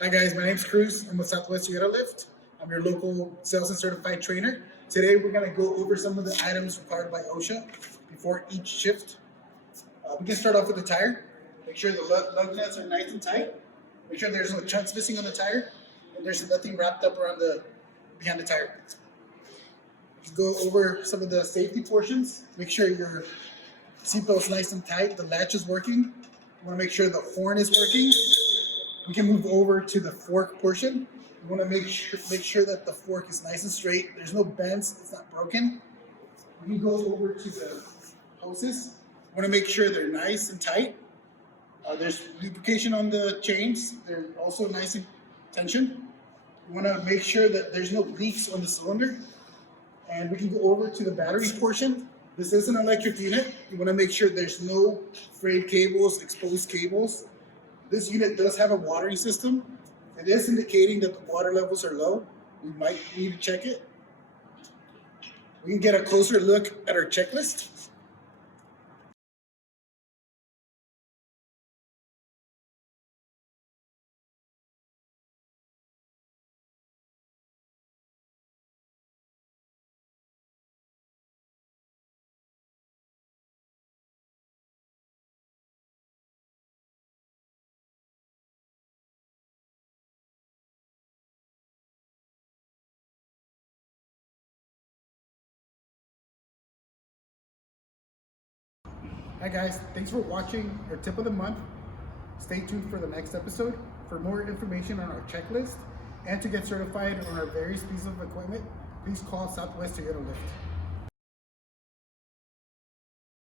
Hi guys, my name's Cruz. I'm with Southwest Toyota Lift. I'm your local sales and certified trainer. Today we're going to go over some of the items required by OSHA before each shift. We can start off with the tire. Make sure the lug nuts are nice and tight. Make sure there's no chunks missing on the tire, and there's nothing wrapped up around behind the tire. Go over some of the safety portions. Make sure your seatbelt's nice and tight. The latch is working. You want to make sure the horn is working. We can move over to the fork portion. You want to make sure that the fork is nice and straight. There's no bends. It's not broken. We can go over to the hoses. You want to make sure they're nice and tight. There's lubrication on the chains. They're also nice and tension. You want to make sure that there's no leaks on the cylinder. And we can go over to the battery portion. This is an electric unit. You want to make sure there's no frayed cables, exposed cables. This unit does have a watering system. It is indicating that the water levels are low. We might need to check it. We can get a closer look at our checklist. Hi guys, thanks for watching our tip of the month. Stay tuned for the next episode. For more information on our checklist and to get certified on our various pieces of equipment, please call Southwest Toyota Lift.